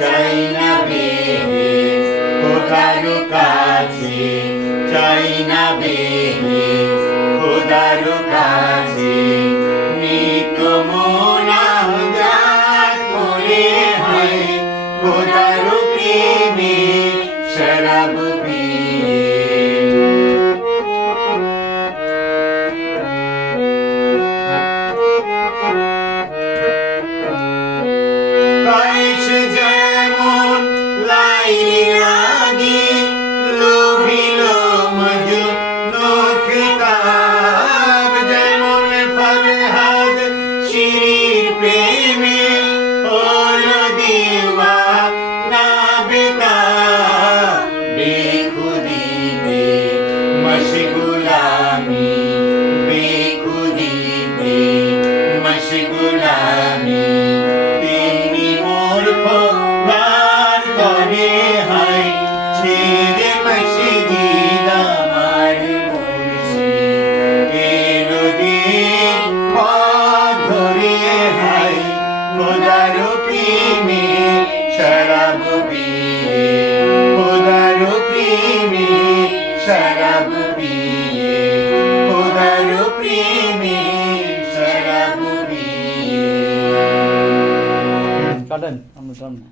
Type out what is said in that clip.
চাই না বেহেস খোদার কাছে, চাই না বেহেস খোদার কাছে। নিত মোনাজাত করে হয় খোদার প্রেমে শরাব পিয়ে। বাইশ যেমন লাইলি লাগি লোভিল মজনু ফিতাব, যেমন ফরহাদ শিরির প্রেমে হলো দিওয়ানা বেতাব। বেখুদিতে মশগুলামি, বেখুদিতে মশগুলামি। ছেড়ে মসজিদ আমার মুর্শিদ এলো দিন পথ ধরে হাই খোদার প্রেমে শরাব পিয়ে, খোদার প্রেমে শরাব পিয়ে, খোদার প্রেমে শরাব পিয়ে। কাটেন আমরা সামনে